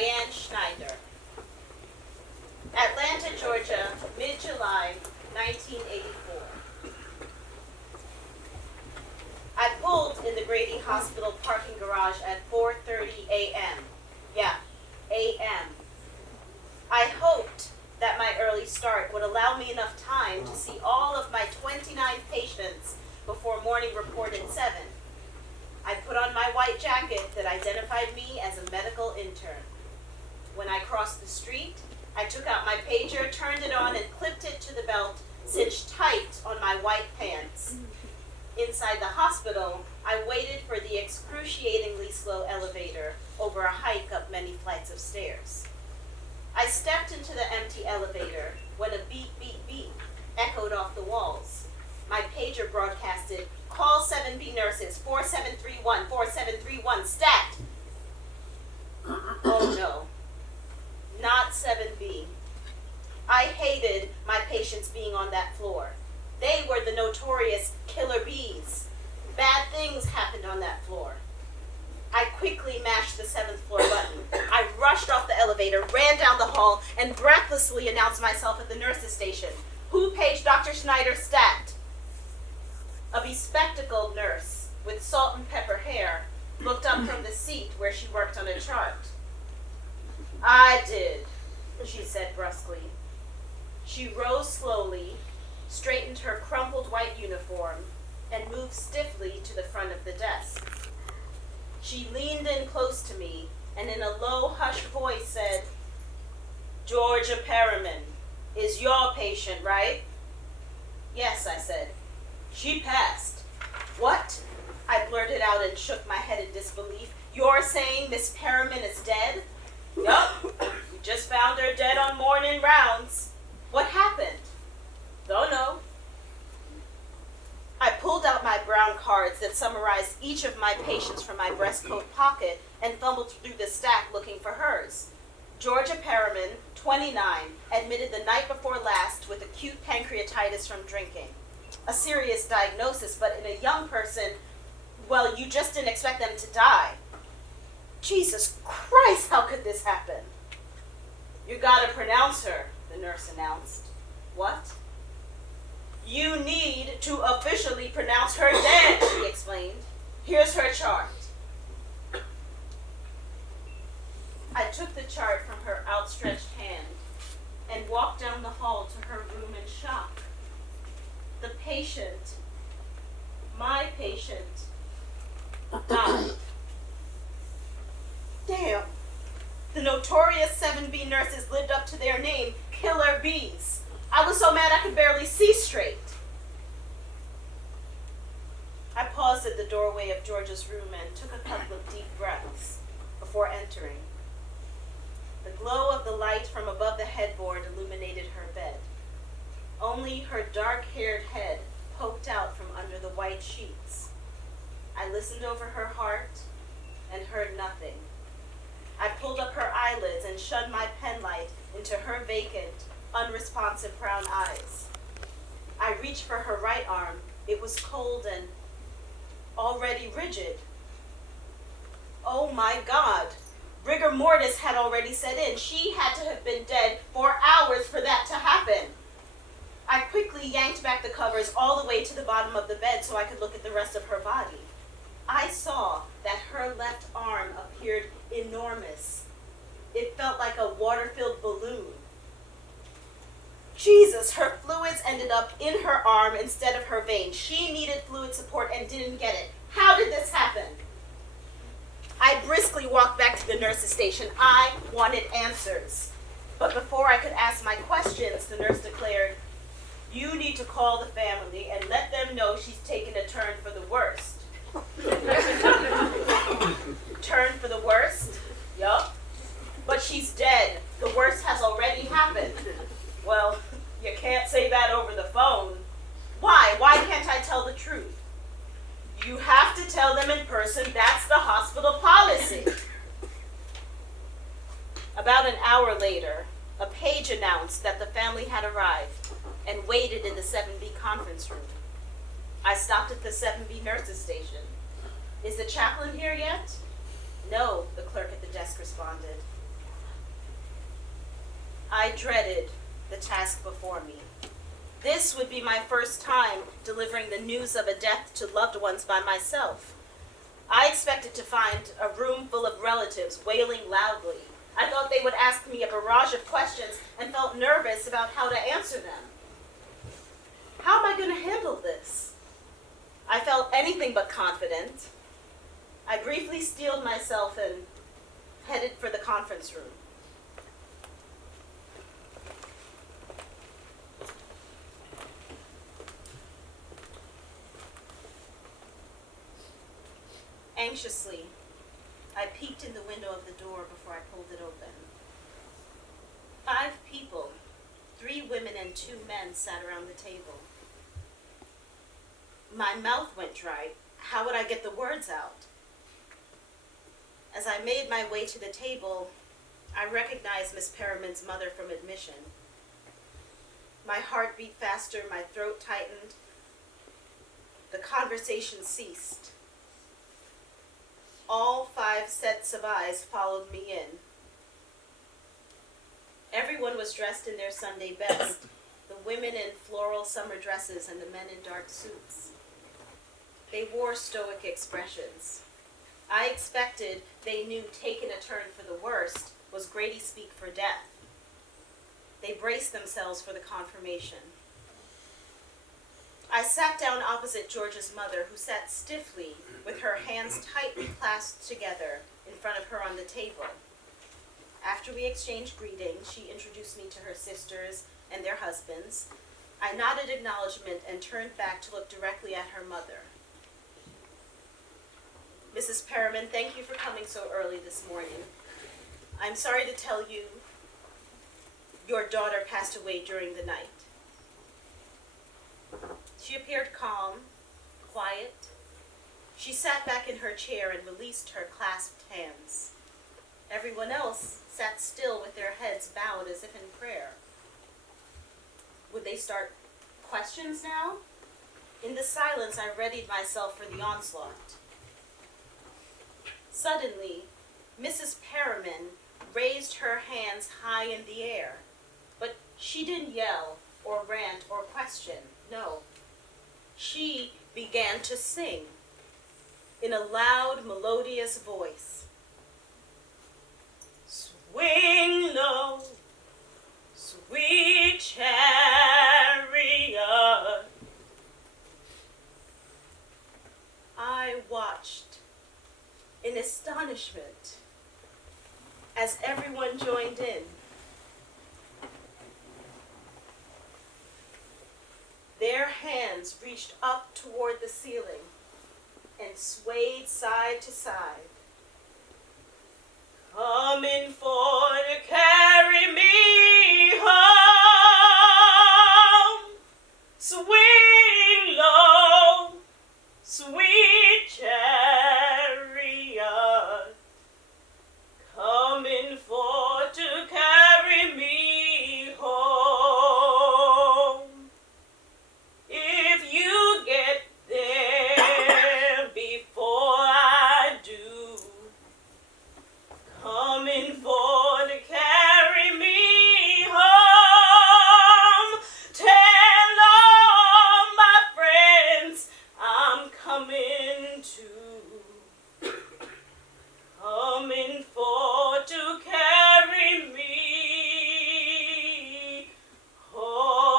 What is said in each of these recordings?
Diane Schneider. Atlanta, Georgia, mid-July, 1984. I pulled in the Grady Hospital parking garage at 4:30 a.m. Yeah, a.m. I hoped that my early start would allow me enough time to see all of my 29 patients before morning report at 7. I put on my white jacket that identified me as a medical intern. When I crossed the street, I took out my pager, turned it on, and clipped it to the belt, cinched tight on my white pants. Inside the hospital, I waited for the excruciatingly slow elevator over a hike up many flights of stairs. I stepped into the empty elevator when a beep, beep, beep echoed off the walls. My pager broadcasted, "Call 7B nurses, 4731, 4731, stat!" Oh no, not 7B. I hated my patients being on that floor. They were the notorious killer bees. Bad things happened on that floor. I quickly mashed the 7th floor button. I rushed off the elevator, ran down the hall, and breathlessly announced myself at the nurse's station. "Who paged Dr. Schneider, stat?" A bespectacled nurse with salt and pepper hair looked up from the seat where she worked on a chart. "I did," she said brusquely. She rose slowly, straightened her crumpled white uniform, and moved stiffly to the front of the desk. She leaned in close to me and in a low, hushed voice said, "Georgia Perriman is your patient, right?" "Yes," I said. "She passed." "What?" I blurted out and shook my head in disbelief. "You're saying Miss Perriman is dead?" "Yup. We just found her dead on morning rounds." "What happened?" "Don't know." I pulled out my brown cards that summarized each of my patients from my breast coat pocket and fumbled through the stack looking for hers. Georgia Perriman, 29, admitted the night before last with acute pancreatitis from drinking. A serious diagnosis, but in a young person, well, you just didn't expect them to die. Jesus Christ, how could this happen? "You gotta pronounce her," the nurse announced. "What?" "You need to officially pronounce her dead," she explained. "Here's her chart." I took the chart from her outstretched hand and walked down the hall to her room in shock. The patient, my patient, died. Damn. The notorious 7B nurses lived up to their name, killer bees. I was so mad I could barely see straight. I paused at the doorway of Georgia's room and took a couple of deep breaths before entering. The glow of the light from above the headboard illuminated her bed. Only her dark-haired head poked out from under the white sheets. I listened over her heart and heard nothing. I pulled up her eyelids and shunned my penlight into her vacant, unresponsive brown eyes. I reached for her right arm. It was cold and already rigid. Oh my God. Rigor mortis had already set in. She had to have been dead for hours for that to happen. I quickly yanked back the covers all the way to the bottom of the bed so I could look at the rest of her body. I saw that her left arm appeared enormous. It felt like a water-filled balloon. Jesus, her fluids ended up in her arm instead of her vein. She needed fluid support and didn't get it. How did this happen? I briskly walked back to the nurse's station. I wanted answers. But before I could ask my questions, the nurse declared, "You need to call the family and let them know she's taken a turn for the worst." Turn for the worst? Yup. But she's dead. The worst has already happened. Well, you can't say that over the phone. Why? Why can't I tell the truth? You have to tell them in person. That's the hospital policy. About an hour later, a page announced that the family had arrived and waited in the 7B conference room. I stopped at the 7B nurses station. "Is the chaplain here yet?" "No," the clerk at the desk responded. I dreaded the task before me. This would be my first time delivering the news of a death to loved ones by myself. I expected to find a room full of relatives wailing loudly. I thought they would ask me a barrage of questions and felt nervous about how to answer them. How am I going to handle this? I felt anything but confident. I briefly steeled myself and headed for the conference room. Anxiously, I peeked in the window of the door before I pulled it open. 5 people, 3 women and 2 men, sat around the table. My mouth went dry. How would I get the words out? As I made my way to the table, I recognized Miss Perriman's mother from admission. My heart beat faster, my throat tightened. The conversation ceased. All 5 sets of eyes followed me in. Everyone was dressed in their Sunday best, the women in floral summer dresses and the men in dark suits. They wore stoic expressions. I expected they knew taking a turn for the worst was Grady speak for death. They braced themselves for the confirmation. I sat down opposite George's mother, who sat stiffly with her hands tightly clasped together in front of her on the table. After we exchanged greetings, she introduced me to her sisters and their husbands. I nodded acknowledgement and turned back to look directly at her mother. Mrs. Perriman, thank you for coming so early this morning. I'm sorry to tell you your daughter passed away during the night. She appeared calm, quiet. She sat back in her chair and released her clasped hands. Everyone else sat still with their heads bowed as if in prayer. Would they start questions now? In the silence, I readied myself for the onslaught. Suddenly, Mrs. Perriman raised her hands high in the air, but she didn't yell or rant or question. No. She began to sing in a loud, melodious voice. Swing low, sweet chariot. I watched in astonishment as everyone joined in. Their hands reached up toward the ceiling and swayed side to side. Coming for to carry me home. Swing low, sweet chariot. Coming for to carry me home. If you get there before I do, coming for to carry me home. Tell all my friends I'm coming too. Coming for to carry me home.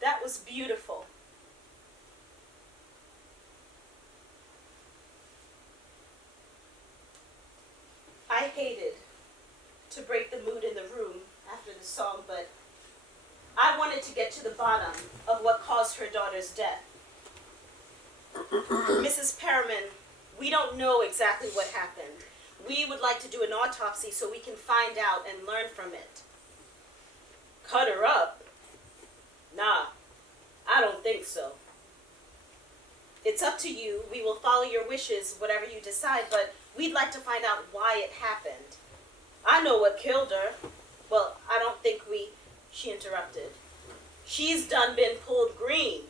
That was beautiful. I hated to break the mood in the room after the song, but I wanted to get to the bottom of what caused her daughter's death. Mrs. Perriman, we don't know exactly what happened. We would like to do an autopsy so we can find out and learn from it. Cut her up? Nah, I don't think so. It's up to you. We will follow your wishes, whatever you decide, but we'd like to find out why it happened. I know what killed her. Well, I don't think she interrupted. She's done been pulled green.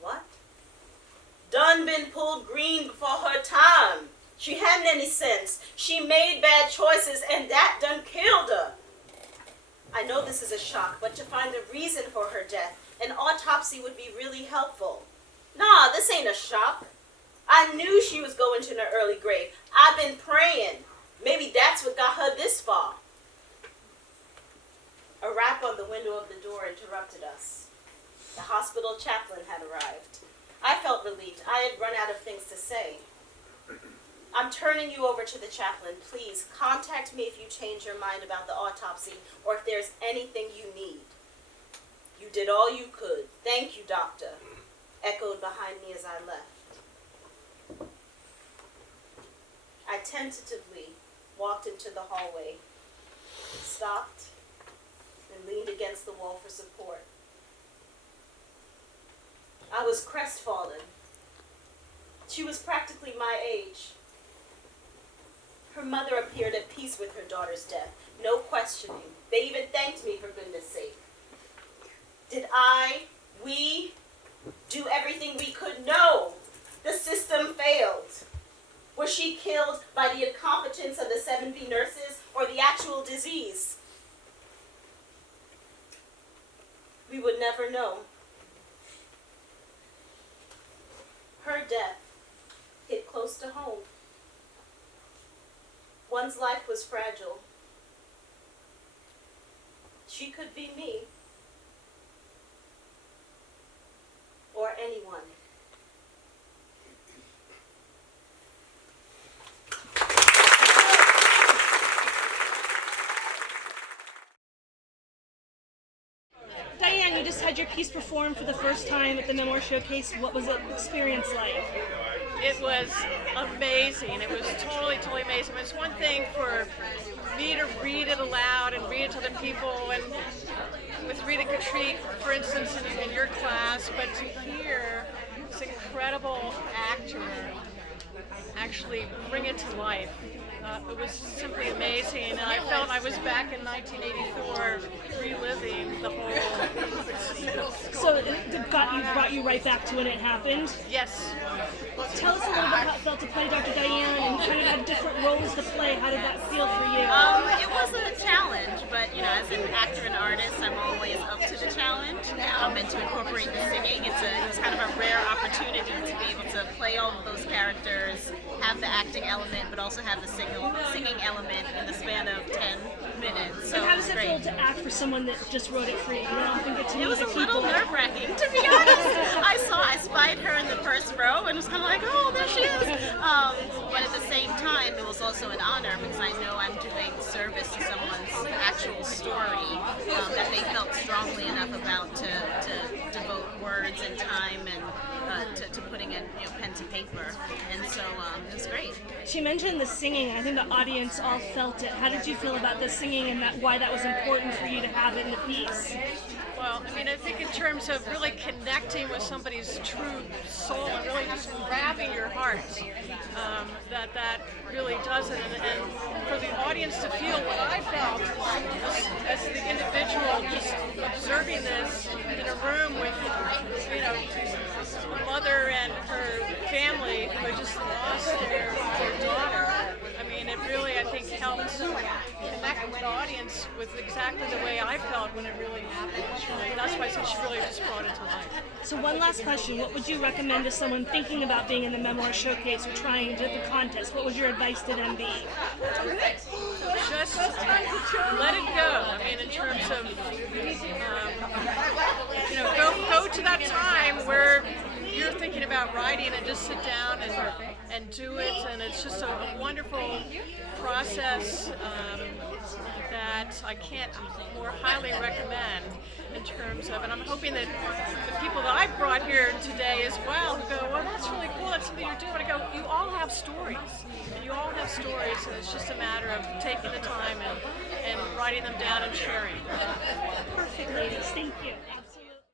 What? Done been pulled green before her time. She hadn't any sense. She made bad choices, and that done killed her. I know this is a shock, but to find the reason for her death, an autopsy would be really helpful. Nah, this ain't a shock. I knew she was going to an early grave. I've been praying. Maybe that's what got her this far. A rap on the window of the door interrupted us. The hospital chaplain had arrived. I felt relieved. I had run out of things to say. I'm turning you over to the chaplain. Please contact me if you change your mind about the autopsy or if there's anything you need. You did all you could. Thank you, doctor, echoed behind me as I left. I tentatively walked into the hallway, stopped, and leaned against the wall for support. I was crestfallen. She was practically my age. Her mother appeared at peace with her daughter's death. No questioning. They even thanked me, for goodness sake. Did we do everything we could? No. The system failed. Was she killed by the incompetence of the 7B nurses or the actual disease? We would never know. Her death hit close to home. One's life was fragile. She could be me. Or anyone. Diane, you just had your piece performed for the first time at the Memoir Showcase. What was the experience like? It was amazing. It was totally amazing. It's one thing for me to read it aloud and read it to other people, and with Rita Katrik, for instance, in your class, but to hear this incredible actor actually bring it to life. It was simply amazing, and I felt I was back in 1984 reliving the whole experience. So it brought you right back to when it happened? Yes. Tell us a little bit how it felt to play Dr. Diane and kind of have different roles to play. How did that feel for you? It wasn't a challenge, but as an actor and artist, I'm always up to the challenge. And to incorporate the singing, it was kind of a rare opportunity to be able to play all of those characters, have the acting element, but also have the singing element in the span of 10 minutes. So and how does it feel great. to act for someone that just wrote it for you? You don't often get to meet It was the a people. little nerve-wracking, to be honest. I spied her in the first row and was kind of like, oh, there she is. But at the same time, it was also an honor because I know I'm doing service to someone's actual story that they felt strongly enough about to devote words and time and to putting in pen to paper. And so it was great. She mentioned the singing. I think the audience all felt it. How did you feel about the singing and why that was important for you to have it in the piece? Well, I think in terms of really connecting with somebody's true soul and really just grabbing your heart, that really does it. And for the audience to feel what I felt as the individual just observing this in a room with, a mother and her family who had just lost their daughter. It really, I think, helps connect with the audience with exactly the way I felt when it really happened. That's why she really just brought it to life. So one last question. What would you recommend to someone thinking about being in the Memoir Showcase or trying to do the contest? What would your advice to them be? Just let it go. In terms of, go to that time where you're thinking about writing and just sit down and do it, and it's just a wonderful process that I can't more highly recommend in terms of, and I'm hoping that the people that I've brought here today as well who go, well, that's really cool, that's something you're doing. I go, you all have stories, and it's just a matter of taking the time and writing them down and sharing. Perfect, ladies. Thank you.